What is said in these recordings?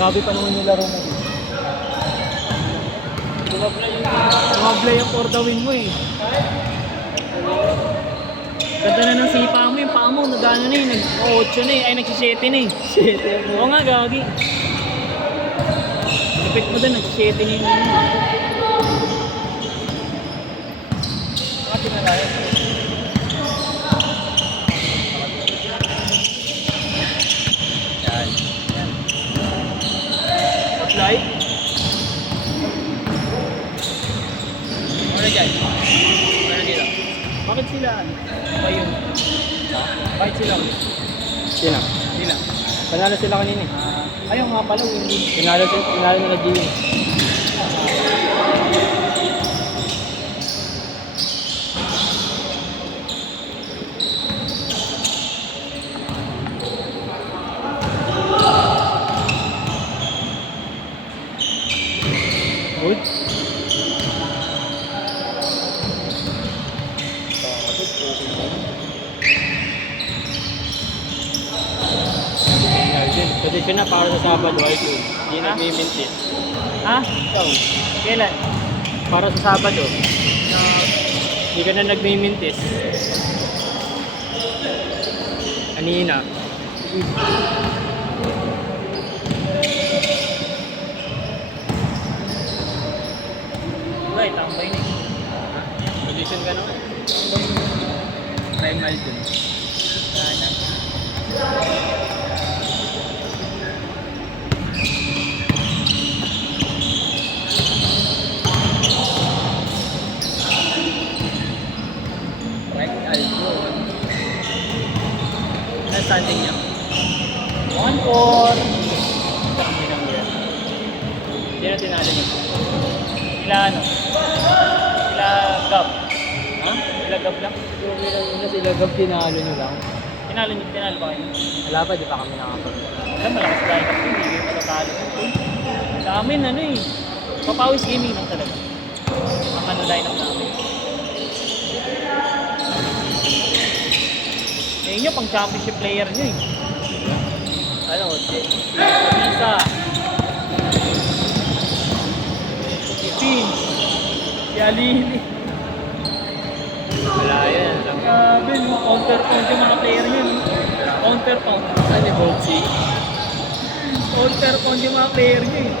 Grabe pa naman yung laro mo. Sumablay yung for the win mo eh. Ganda na ng sipa mo yung paa mo. Nagano na eh. Nag-8 na eh. Ay, nag-7 na eh. 7 mo. Oo nga, gagi. Ipit mo doon, nag-7 na yun. Bakit na tayo? Yan. Apply. Ano dyan? Ano dito? Bakit sila? Ayun. Bakit sila? Sino? Sila. Panalo sila kanina eh. Ayaw nga pala, hindi. Pinalo nila Gio. Good. Posisyon na para sa Sabado ay ito. Hindi nagmimintis. Ha? Ikaw, Kailan? para sa Sabado. Hindi ka na nagmimintis. Kanina. Wala, tambay na eh. Posisyon ka naman. Try mal dun. Right elbow. Ano standing niya? 1-4. Kami ng yan. Hindi na tinalo niya. Sila ano? Sila Gab. Ha? Sila Gab lang. Una sila Gab, tinalo nyo lang. Tinalo ba kayo? Wala pa, di pa kami nakapag. Alam, malakas tayo kasi hindi kayo matatalo. Sa amin, ano eh. Papawis gaming lang talaga. Ang ano line-up namin. Eh, inyo, pang championship player nyo eh. Ano, Isa. Si Pin. Si Alili. wala yan. Grabe, no? Counter-pound yung mga player nyo. No? Counter-pound. Ano yung boxing? Counter-pound yung mga player nyo eh.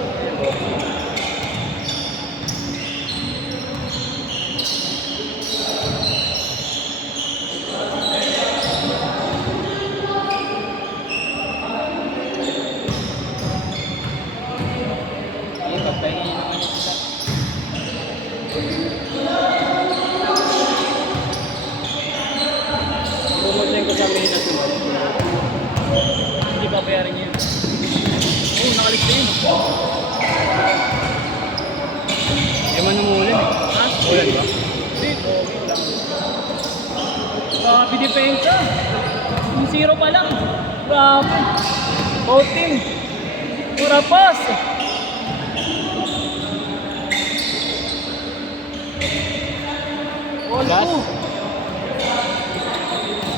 Ayun, pagpahingin naman yung sila. Pumutling ko sa amin na sunod. Hindi ba bayarin nyo yun? Oo, nakalig na yun. Eh, manumulan eh. Ha? Ulan ba? Hindi, okay lang. Grabe depensa. 0 pa lang. Grabe. Voting. Pura pass. All Last. 2.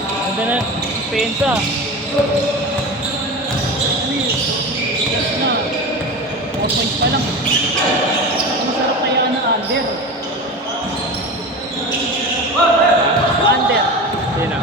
Ganda na. Depensa. Yes na. 4 points pa lang. Masarap na yan na under. Under. Yun na.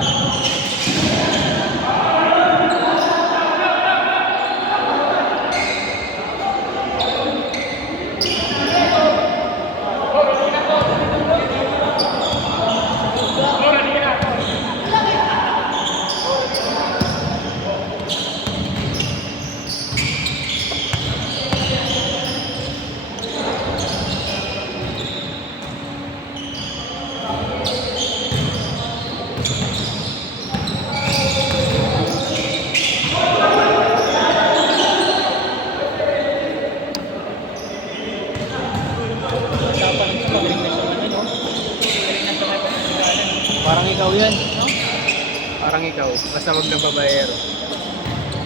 Parang ikaw yan. No? Parang ikaw. Basta wag ng babayero.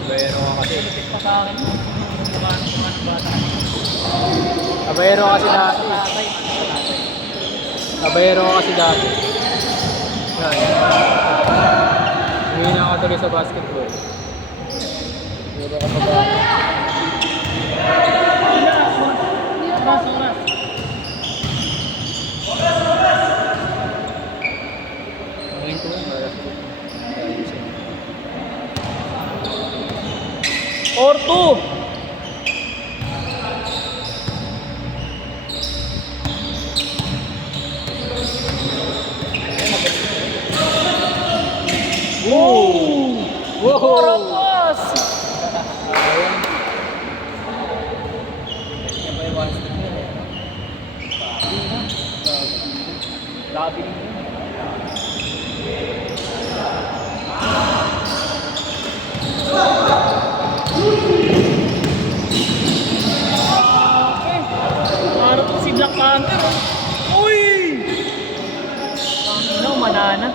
Babayero ka kasi. Lupit pa sa akin. Kumain bata. Babayero ka kasi dati. Tatay. Babayero ka kasi dati. Yan. Hindi na ako tuloy sa basketball. Babayero ka pa ba? Oras. Gawin ko lang. Or 2. Wow! Wow! Oras! Ayun. Grabe yun. Okay. Parang to si Black Panther. Oh. Uy! Ano, manana.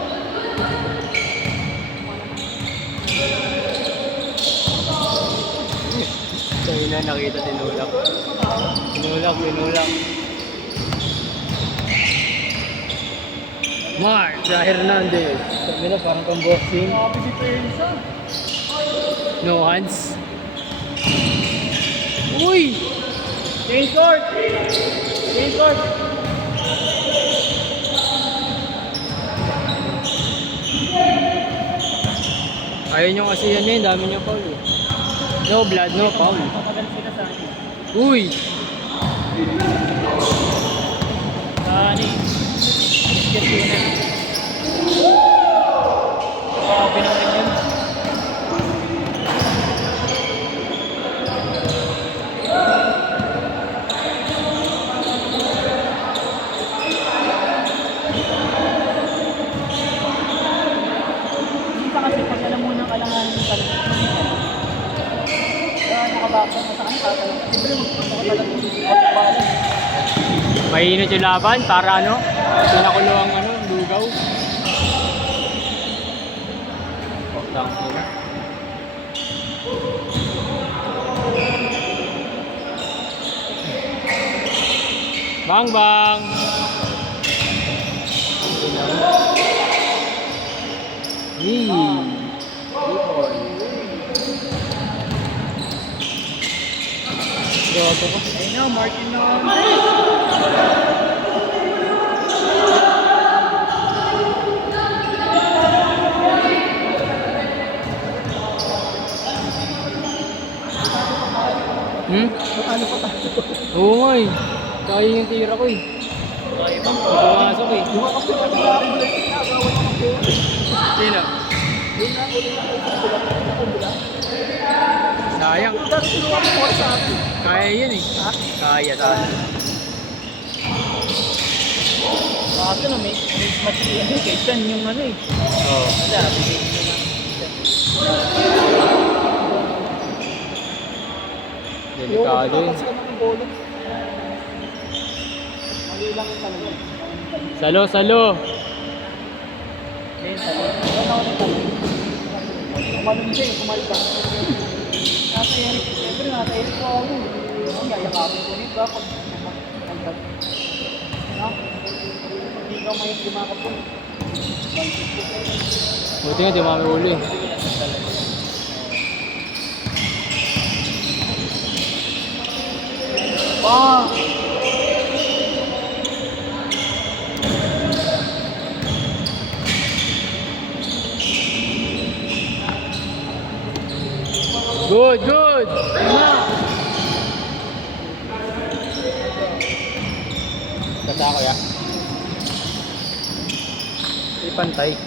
Sa'yo na nakita tinulak. Tinulak. Mark Hernandez. Sabi na parang pang boxing. Grabe si Pensa. No hands. Uy! Change court! Ayaw nyo kasi yan eh. Dami nyo foul eh. No blood, no foul. Matagal sila sa akin. Uy! Ano eh. Argentina. Grabe naman yun. Hindi ka kasi pag alam mo nang alanganin yung talagang kaya nakabaksan mo sa kanya tatalong. Siyempre magpapakatalong magpapalan. Mainit yung laban para ano? Pinakulo ang ano, lugaw. Oh, tangko na. Bang! Yee! Gato ko. Ayun na, Martin na. Ano pa tayo? Oo nga eh. Kaya yung tira ko eh. Pumasok eh. Sino? Sayang. Kaya yun eh. Kaya sana. Kaso na may match yun eh. Kay Chan yung ano eh. Oo. Wala, bigay nyo na. Delikado yun. Mali lang yung talaga. Salo. Then, sabi, wala ako ng talaga. Kumalong siya eh, kumalba. Nasa Eric, siyempre nasa Eric ko ako. Ang yayakapin ko rin ba pag nagkakantag. No? Hindi ka may gumakap ko. Buti nga di mami ulo eh. Wow! Good! Kata ko ya. Ipantay.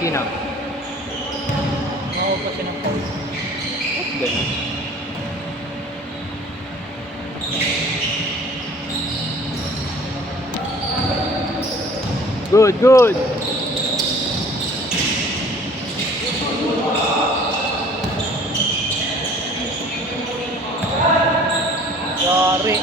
Sino? Nakawag kasi ng foul. Ganun. Good! Yari.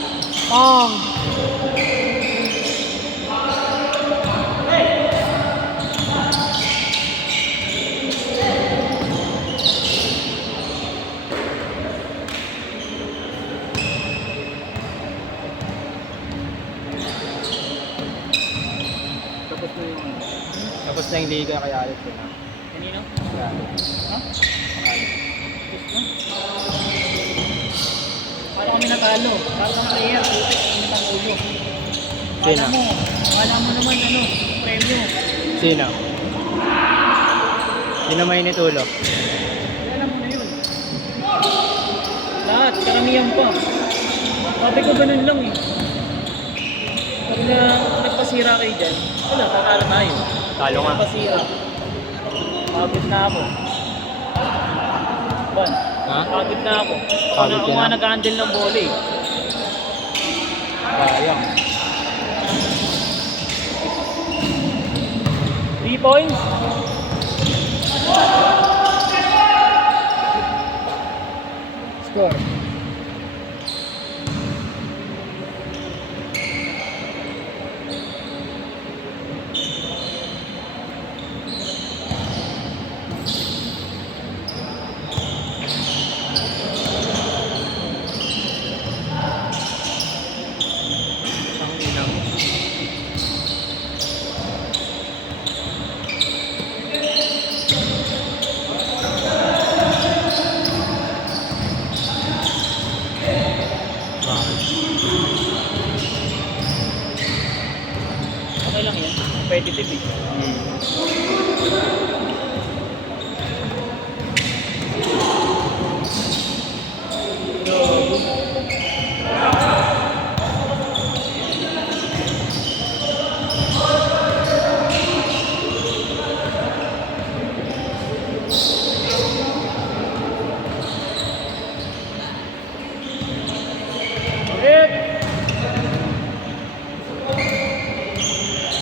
Tapos na yung liga kay Alex yun ha. Kanino? Kaya, Ha? Alex. Gusto mo? Paano kami natalo? Para sa player, putik, init ang ulo. Sino? Kala mo naman ano, premyo. Sino? Sino mainit ulo? Alam mo na yun. Lahat, karamihan pa. Sabi ko ganun lang eh. Pag nagpasira kayo dyan, wala, tatalo tayo. Talo nga. Nagpasira. Pagod na ako. Ban, Ha? pagod na ako. Pagod Ako ka nga na? nag-handle ng bola eh. Sayang. 3 points. Score. Ang inang. Okay lang yan. Competitive eh. Hmm.